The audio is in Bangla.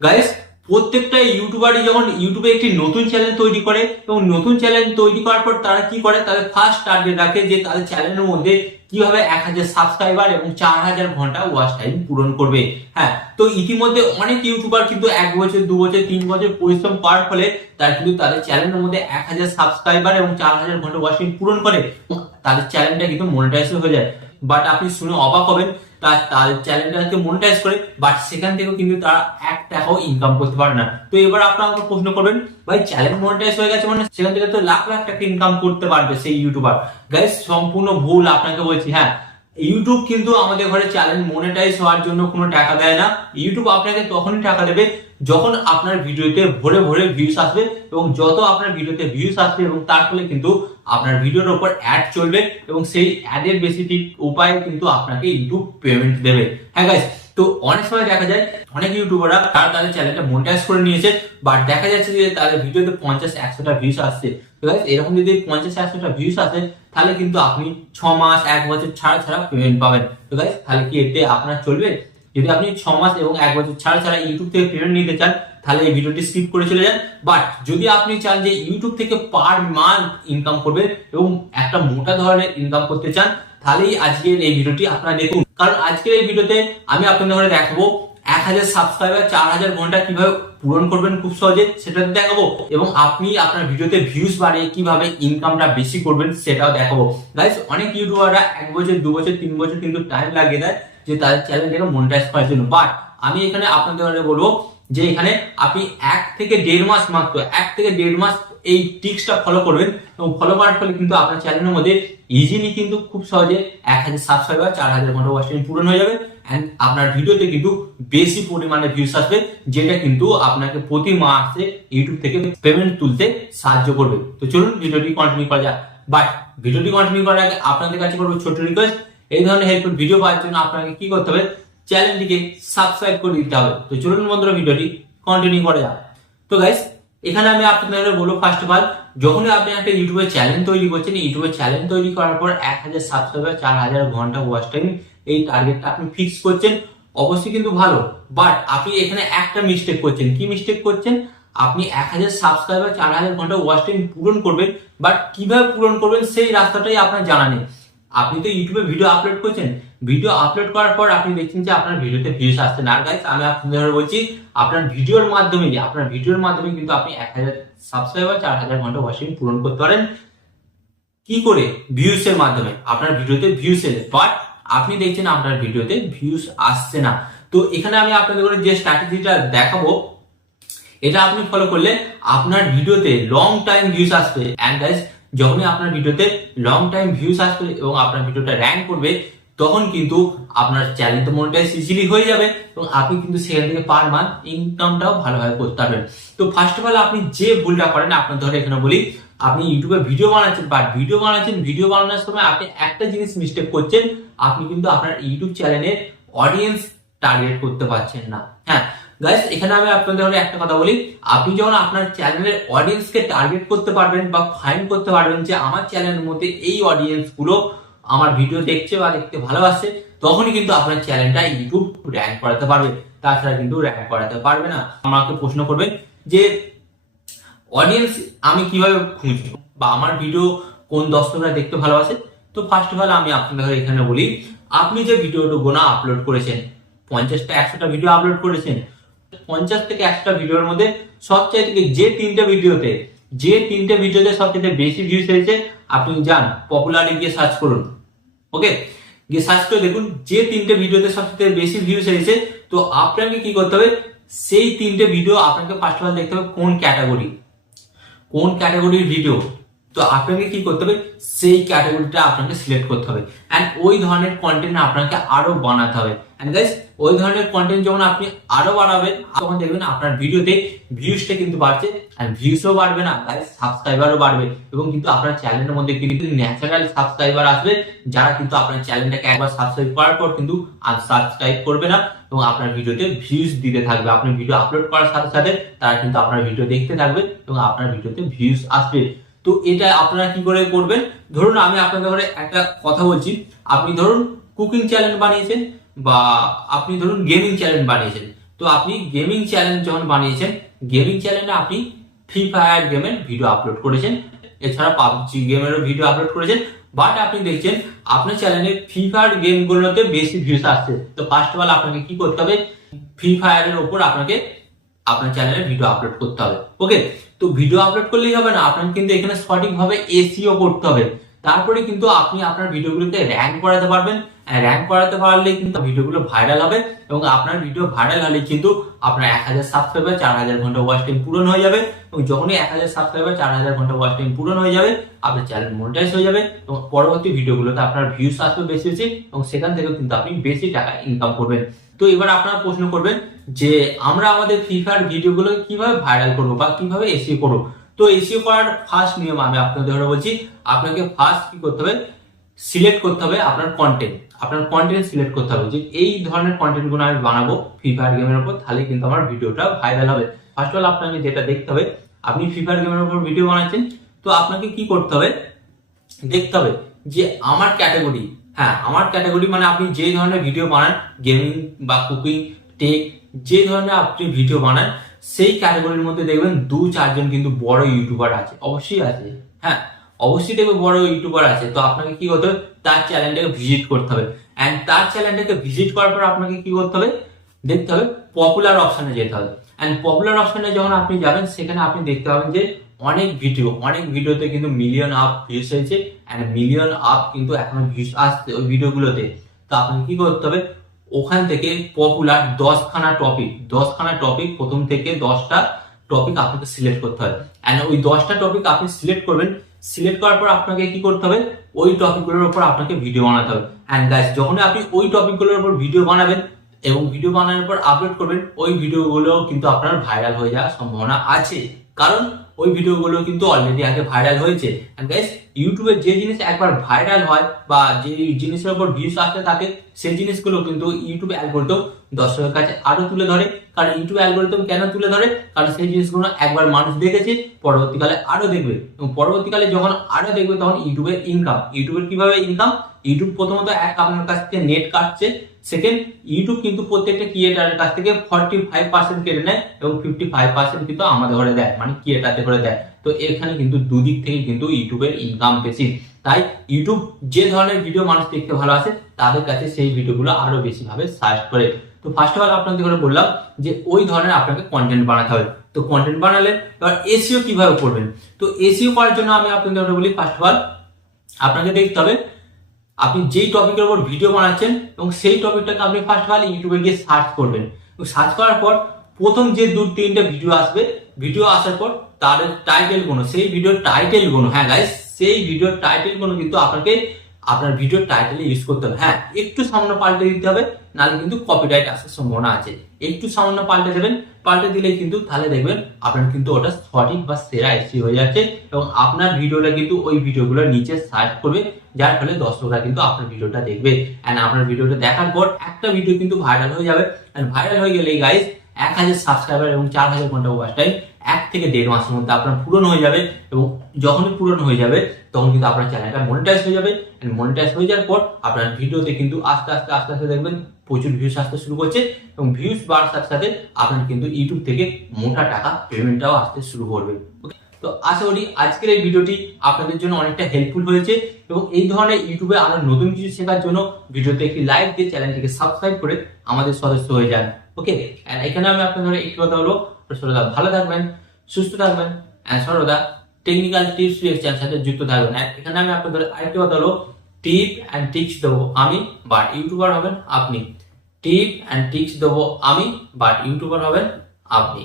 গাইস, প্রত্যেকটা ইউটিউবারই যখন ইউটিউবে একটি নতুন চ্যানেল তৈরি করে এবং নতুন চ্যানেল তৈরি করার পর তারা কি করে, তাদের ফার্স্ট টার্গেট রাখে যে তাদের চ্যানেলের মধ্যে কিভাবে 1000 সাবস্ক্রাইবার এবং 4000 ঘন্টা ওয়াচ টাইম পূরণ করবে। হ্যাঁ, তো ইতিমধ্যে অনেক ইউটিউবার কিন্তু 1 বছর 2 বছর 3 বছর পরিশ্রম করার ফলে তারা কিন্তু তাদের চ্যানেলের মধ্যে 1000 সাবস্ক্রাইবার এবং 4000 ঘন্টা ওয়াচ টাইম পূরণ করে, তাদের চ্যানেলটা কিন্তু মনিটাইজ হয়ে যায়। বাট আপনি শুনে অবাক হবেন, তাদের চ্যানেলটাকে মনিটাইজ করে, বাট সেখান থেকেও কিন্তু তারা 1 টাকাও ইনকাম করতে পারে না। তো এবার আপনারা আমাকে প্রশ্ন করবেন, ভাই চ্যানেল মনিটাইজ হয়ে গেছে মানে সেখান থেকে তো লাখ লাখ টাকা ইনকাম করতে পারবে সেই ইউটিউবার। গাইস, সম্পূর্ণ ভুল আপনাকে বলছি। হ্যাঁ, ইউটিউব কিন্তু আমাদের ঘরে চ্যানেল মনিটাইজ হওয়ার জন্য কোনো টাকা দেয় না। ইউটিউব আপনাকে তখনই টাকা দেবে যখন আপনার ভিডিওতে ভরে ভরে ভিউজ আসবে, এবং যত আপনার ভিডিওতে ভিউজ আসবে এবং তার ফলে কিন্তু আপনার ভিডিওর উপর অ্যাড চলবে এবং সেই অ্যাডের বেসিক উপায়ে কিন্তু আপনাকে ইউটিউব পেমেন্ট দেবে। হ্যাঁ গাইস, তো অনেক সময় দেখা যায় অনেক ইউটিউবাররা তাদের চ্যানেলটা মনিটাইজ করে নিয়েছে, বাট দেখা যাচ্ছে যে তাদের ভিডিওতে 50-100টা ভিউজ আসছে। তো গাইস, এরকম যদি 50-100টা ভিউজ আসে তাহলে কিন্তু আপনি 6 মাস 1 বছর ছাড়া ছাড়া পেমেন্ট পাবেন। তো গাইস, তাহলে কি এতে আপনার চলবে? যদি আপনি 6 মাস এবং 1 বছর ছাড়া ছাড়া ইউটিউব থেকে পেমেন্ট নিতে চান তাহলে এই ভিডিওটি স্কিপ করে চলে যান। বাট যদি আপনি চান যে ইউটিউব থেকে পার মান্থ ইনকাম করবেন এবং একটা মোটা ধরনের ইনকাম করতে চান, তাহলেই আজকের এই ভিডিওটি আপনারা দেখুন। কারণ আজকের এই ভিডিওতে আমি আপনাদের দেখাবো 1000 সাবস্ক্রাইবার 4000 ঘন্টা কিভাবে পূরণ করবেন খুব সহজে, সেটা দেখাবো, এবং আপনি আপনার ভিডিওতে ভিউজ বাড়িয়ে কিভাবে ইনকামটা বেশি করবেন সেটাও দেখাবো। গাইস, অনেক ইউটিউবাররা 1 বছর 2 বছর 3 বছর কিন্তু টাইম লাগিয়ে দেয় যে তাদের চ্যানেলটাকে মনিটাইজ করার জন্য। বাট আমি এখানে আপনাদের বলবো যে এখানে আপনি 1 থেকে 1.5 মাস, মাত্র 1 থেকে 1.5 মাস এই টিক্সটা ফলো করবেন, এবং ফলো করার ফলে কিন্তু আপনার চ্যানেলের মধ্যে ইজিলি কিন্তু খুব সহজে 1000 সাবস্ক্রাইবার 4000 ঘন্টা ওয়াচ টাইম পূরণ হয়ে যাবে, এন্ড আপনার ভিডিওতে কিন্তু বেশি পরিমাণে ভিউজ আসবে, যেটা কিন্তু আপনাকে প্রতি মাসে ইউটিউব থেকে পেমেন্ট তুলতে সাহায্য করবে। তো চলুন ভিডিওটি কন্টিনিউ করা যাক। বাট ভিডিওটি কন্টিনিউ করার আগে আপনাদের কাছে করবো ছোট রিকোয়েস্ট, এই ধরনের হেল্পফুল ভিডিও পাওয়ার জন্য আপনাকে কি করতে হবে, চ্যানেলটিকে সাবস্ক্রাইব করে দিতে হবে। তো চলুন বন্ধুরা ভিডিওটি কন্টিনিউ করা যাক। তো গাইস, এখানে আমি আপনাদের বলবো, ফার্স্ট অফ অল, যখনই আপনি একটা ইউটিউবে চ্যানেল তৈরি করছেন, ইউটিউবে চ্যানেল তৈরি করার পর 1000 সাবস্ক্রাইবার 4000 ঘন্টা ওয়াচ টাইম এই টার্গেটটা আপনি ফিক্স করছেন, অবশ্যই কিন্তু ভালো। বাট আপনি এখানে একটা মিস্টেক করছেন। কি মিস্টেক করছেন? আপনি 1000 সাবস্ক্রাইবার 4000 ঘন্টা ওয়াচ টাইম পূরণ করবেন, বাট কিভাবে পূরণ করবেন সেই রাস্তাটাই আপনার জানা নেই। আপনি তো ইউটিউবে ভিডিও আপলোড করছেন, ভিডিও আপলোড করার পর আপনি দেখছেন যে আপনার ভিডিওতে ভিউজ আসছে না। গাইস, আমি আপনাদের বলছি, আপনার ভিডিওর মাধ্যমে কিন্তু আপনি 1000 সাবস্ক্রাইবার 4000 ঘন্টা ওয়াচ টাইম পূরণ করতে পারেন। কি করে? ভিউজ এর মাধ্যমে। আপনার ভিডিওতে ভিউজ এলে, বাট আপনি দেখছেন আপনার ভিডিওতে ভিউজ আসছে না। তো এখানে আমি আপনাদের যে স্ট্র্যাটেজিটা দেখাবো, এটা আপনি ফলো করলে আপনার ভিডিওতে লং টাইম ভিউজ আসবে। এন্ড গাইস, যখনই আপনার ভিডিওতে লং টাইম ভিউজ আসবে এবং আপনার ভিডিওটা র্যাঙ্ক করবে, তখন কিন্তু আপনার চ্যানেল তো মনিটাইজ ইজিলি হয়ে যাবে এবং আপনি কিন্তু সেখান থেকে পার মান্থ ইনকামটাও ভালোভাবে করতে পারবেন। তো ফার্স্ট অফ অল, আপনি যে ভুলটা করেন, আপনার ধরে এখানে বলি, আপনি ইউটিউবে ভিডিও বানাচ্ছেন, বাট ভিডিও বানানোর সময় আপনি একটা জিনিস মিস্টেক করছেন, আপনি কিন্তু আপনার ইউটিউব চ্যানেলের অডিয়েন্স টার্গেট করতে পারছেন না। হ্যাঁ গাইস, এখানে আমি আপনাদের একটা কথা বলি, আপনি যখন আপনার চ্যানেলের অডিয়েন্সকে টার্গেট করতে পারবেন বা ফাইন্ড করতে পারবেন যে আমার চ্যানেলের মধ্যে এই অডিয়েন্স গুলো আমার ভিডিও দেখছে বা দেখতে ভালোবাসে, তখনই কিন্তু আপনার চ্যানেলটা ইউটিউব র্যাঙ্ক করাতে পারবে। তাছাড়া কিন্তু র্যাঙ্ক করাতে পারবে না। আমাকে প্রশ্ন করবেন যে অডিয়েন্স আমি কিভাবে খুঁজবো, বা আমার ভিডিও কোন দর্শকরা দেখতে ভালোবাসে। তো ফার্স্ট অফ অল, আমি আপনাদের এখানে বলি, আপনি যে ভিডিওগুলো আপলোড করেছেন, 50টা 100টা ভিডিও আপলোড করেছেন, 50 থেকে 100টা ভিডিওর মধ্যে সবচাইতে যে তিনটে ভিডিওতে সবচেয়ে বেশি ভিউজ হয়েছে, আপনি যান পপুলারে গিয়ে সার্চ করুন। ওকে, গিয়ে সার্চ করে দেখুন যে তিনটে ভিডিওতে সবচেয়ে বেশি ভিউজ হয়েছে। তো আপনাকে কি করতে হবে, সেই তিনটে ভিডিও আপনাকে ফার্স্ট অফ অল দেখতে হবে কোন ক্যাটাগরির ভিডিও। তো আপনাকে কি করতে হবে, সেই ক্যাটাগরিটা আপনাকে সিলেক্ট করতে হবে, এন্ড ওই ধরনের কন্টেন্ট আপনাকে আরো বানাতে হবে। এন্ড গাইস, ওই ধরনের কন্টেন্ট যখন আপনি আরো বাড়াবেন, তখন দেখবেন আপনার ভিডিওতে ভিউজটা কিন্তু বাড়ছে, এন্ড ভিউজও বাড়বে না গাইস, সাবস্ক্রাইবারও বাড়বে, এবং কিন্তু আপনার চ্যানেলের মধ্যে কিন্তু ন্যাচারাল সাবস্ক্রাইবার আসবে, যারা কিন্তু আপনার চ্যানেলটাকে একবার সাবস্ক্রাইব করার পর কিন্তু আনসাবস্ক্রাইব করবে না, এবং আপনার ভিডিওতে ভিউজ দিতে থাকবে। আপনি ভিডিও আপলোড করার সাথে সাথে তারা কিন্তু আপনার ভিডিও দেখতে থাকবে এবং আপনার ভিডিওতে ভিউজ আসবে। তো এটা আপনারা কি করে করবেন, ধরুন আমি আপনাদের ঘরে একটা কথা বলছি, আপনি ধরুন কুকিং চ্যানেল বানিয়েছেন, বা আপনি ধরুন গেমিং চ্যানেল বানিয়েছেন, তো আপনি গেমিং চ্যানেল যখন বানিয়েছেন, গেমিং চ্যানেলে আপনি ফ্রি ফায়ার গেমের ভিডিও আপলোড করেছেন, এছাড়া পাবজি গেমেরও ভিডিও আপলোড করেছেন, বাট আপনি দেখছেন আপনার চ্যানেলে ফ্রি ফায়ার গেমগুলোতে বেশি ভিউজ আসছে। তো ফার্স্ট অফ অল আপনাকে কি করতে হবে, ফ্রি ফায়ারের ওপর আপনাকে আপনার চ্যানেলে ভিডিও আপলোড করতে হবে। ওকে, তো ভিডিও আপলোড করলেই হবে না, আপনাকে কিন্তু এখানে সঠিকভাবে এসইও করতে হবে। তারপরে কিন্তু আপনি আপনার ভিডিওগুলোকে র্যাঙ্ক করাতে পারবেন। র্যাঙ্ক করাতে পারলে কিন্তু ভিডিওগুলো ভাইরাল হবে, এবং আপনার ভিডিও ভাইরাল হলে কিন্তু আপনার 1000 সাবস্ক্রাইবার 4000 ঘন্টা ওয়াচ টাইম পূরণ হয়ে যাবে, এবং যখনই 1000 সাবস্ক্রাইবার 4000 ঘন্টা ওয়াচ টাইম পূরণ হয়ে যাবে, আপনার চ্যানেল মনিটাইজ হয়ে যাবে, এবং পরবর্তী ভিডিওগুলোতে আপনার ভিউজ আসবে বেশি বেশি, এবং সেখান থেকে কিন্তু আপনি বেশি টাকা ইনকাম করবেন। তো এবার আপনারা প্রশ্ন করবেন যে আমরা আমাদের ফ্রি ফায়ার ভিডিওগুলো কিভাবে ভাইরাল করবো বা কিভাবে এসইও করবো। তো এসইও করার ফার্স্ট নিয়ম আমি আপনাদের বলছি, আপনাকে ফার্স্ট কি করতে হবে, সিলেক্ট করতে হবে আপনার কন্টেন্ট। আপনার কন্টেন্ট সিলেক্ট করতে হবে যে এই ধরনের কন্টেন্ট গুলো আমি বানাবো ফ্রি ফায়ার গেমের উপর, তাহলে কিন্তু আমার ভিডিওটা ভাইরাল হবে। ফার্স্ট অফ অল আপনাকে যেটা দেখতে হবে, আপনি ফ্রি ফায়ার গেমের উপর ভিডিও বানাচ্ছেন, তো আপনাকে কি করতে হবে, দেখতে হবে যে আমার ক্যাটাগরি, হ্যাঁ আমার ক্যাটাগরি মানে আপনি যে ধরনের ভিডিও বানান, গেমিং বা কুকিং, টেক, যে ধরনের আপনি ভিডিও বানান, সেই ক্যাটাগরির মধ্যে দেখবেন 2-4 জন কিন্তু বড় ইউটিউবার আছে, অবশ্যই আছে, হ্যাঁ অবশ্যই দেখবে বড় ইউটিউবার আছে। তো আপনাকে কি করতে হবে, তার চ্যানেলটাকে ভিজিট করতে হবে, এন্ড তার চ্যানেলটাকে ভিজিট করার পর আপনাকে কি করতে হবে, দেখতে হবে পপুলার অপশনে যেতে হবে। এন্ড পপুলার অপশনে যখন আপনি যাবেন, সেখানে আপনি দেখতে পাবেন যে অনেক ভিডিওতে কিন্তু মিলিয়ন আপ ভিউজ হয়েছে, এন্ড মিলিয়ন আপ কিন্তু এখনো ভিউজ আসছে ওই ভিডিওগুলোতে। তো আপনাকে কি করতে হবে, ওখান থেকে পপুলার 10খানা টপিক প্রথম থেকে 10টা টপিক আপনাকে সিলেক্ট করতে হবে, এন্ড ওই 10টা টপিক আপনি সিলেক্ট করবেন। সিলেক্ট করার পর আপনাকে কি করতে হবে, ওই টপিকগুলোর উপর আপনাকে ভিডিও বানাতে হবে। এন্ড গাইস, যখন আপনি ওই টপিকগুলোর উপর ভিডিও বানাবেন এবং ভিডিও বানানোর পর আপলোড করবেন, ওই ভিডিওগুলো কিন্তু আপনার ভাইরাল হয়ে যাওয়ার সম্ভাবনা আছে, কারণ ওই ভিডিওগুলো কিন্তু অলরেডি আগে ভাইরাল হয়েছে। এন্ড গাইস, ইউটিউবে যে জিনিস একবার ভাইরাল হয় বা যে জিনিসের উপর ভিউজ আসতে থাকে, সেই জিনিসগুলো কিন্তু ইউটিউব অ্যালগরিদম দর্শকের কাছে আরো তুলে ধরে। কারণ ইউটিউব অ্যালগরিদম কেন তুলে ধরে, কারণ সেই জিনিসগুলো একবার মানুষ দেখেছে, পরবর্তীকালে আরো দেখবে, এবং পরবর্তীকালে যখন আরো দেখবে তখন ইউটিউবের কিভাবে ইনকাম, ইউটিউব প্রথমত আপনার কাছ থেকে নেট কাটছে, সেকেন্ড ইউটিউব কিন্তু প্রত্যেকটা ক্রিয়েটারের কাছ থেকে 45% কেটে নেয়, এবং 55% কিন্তু আমাদের ঘরে দেয়, মানে ক্রিয়েটারদের ঘরে দেয়। তো এখানে কিন্তু দুদিক থেকে কিন্তু ইউটিউবের ইনকাম বেশি। তাই ইউটিউব যে ধরনের ভিডিও মানুষ দেখতে ভালো আছে, তাদের কাছে সেই ভিডিওগুলো আরো বেশি ভাবে সার্চ করে। তো ফার্স্ট অফ অল আপনাদের করে বললাম যে ওই ধরনের আপনাকে কন্টেন্ট বানাতে হবে। তো কন্টেন্ট বানালে এবার এসইও কিভাবে করবেন, তো এসইও করার জন্য আমি আপনাদের বলি, ফার্স্ট অফ অল আপনাকে দেখতে হবে আপনি যেই টপিকের উপর ভিডিও বানাচ্ছেন, এবং সেই টপিকটাকে আপনি ফার্স্ট অফ অল ইউটিউবে গিয়ে সার্চ করবেন। সার্চ করার পর প্রথম যে 2-3টা ভিডিও আসবে, ভিডিও আসার পর তাদের টাইটেল গুলো, সেই ভিডিওর টাইটেল গুলো, হ্যাঁ গাইস, সেই ভিডিওর টাইটেল গুলো কিন্তু আপনাকে আপনার ভিডিওর টাইটেলে ইউজ করতে হবে। হ্যাঁ, একটু সামান্য পাল্টে দিতে হবে, নাহলে কিন্তু কপিরাইট আসার সম্ভাবনা আছে। একটু সামান্য পাল্টে দেবেন, পাল্টে দিলে কিন্তু তাহলে দেখবেন আপনার কিন্তু ওটা সঠিক বা সেরা এসইও হয়ে যাচ্ছে, এবং আপনার ভিডিওটা কিন্তু ওই ভিডিওগুলোর নিচে সার্চ করবে, যার ফলে দর্শকরা কিন্তু আপনার ভিডিওটা দেখবে। এন্ড আপনার ভিডিওটা দেখার পর একটা ভিডিও কিন্তু ভাইরাল হয়ে যাবে, এন্ড ভাইরাল হয়ে গেলে গাইস 1000 সাবস্ক্রাইবার এবং 4000 ঘন্টা ওয়াচ টাইম 1 থেকে 1.5 মাসের মধ্যে আপনার পূরণ হয়ে যাবে, এবং যখনই পূরণ হয়ে যাবে তখন কিন্তু আপনার চ্যানেলটা মনিটাইজ হয়ে যাবে। এন্ড মনিটাইজ হয়ে যাওয়ার পর আপনার ভিডিওতে কিন্তু আস্তে আস্তে দেখবেন প্রচুর ভিউজ আসতে শুরু করছে, এবং ভিউজ বাড়ার সাথে সাথে আপনার কিন্তু ইউটিউব থেকে মোটা টাকা পেমেন্টটাও আসতে শুরু করবে। তো আশা করি আজকের এই ভিডিওটি আপনাদের জন্য অনেকটা হেল্পফুল হয়েছে, এবং এই ধরনের ইউটিউবে আরো নতুন কিছু শেখার জন্য ভিডিওতে একটি লাইক দিয়ে চ্যানেলটিকে সাবস্ক্রাইব করে আমাদের সদস্য হয়ে যান। ওকে, এন্ড এখানে আমি আপনাদের একটি কথা বলবো, সর্বদা ভালো থাকবেন, সুস্থ থাকবেন, এন্ড সর্বদা টেকনিক্যাল টিপস রিয়েকশনের সাথে যুক্ত থাকবেন। এখানে আমি আপনাদের আরেকটি কথা বলবো, টিপ এন্ড ট্রিক্স দেবো আমি, বাট ইউটিউবার হবেন আপনি। টিপ এন্ড ট্রিক্স দেবো আমি, বাট ইউটিউবার হবেন আপনি।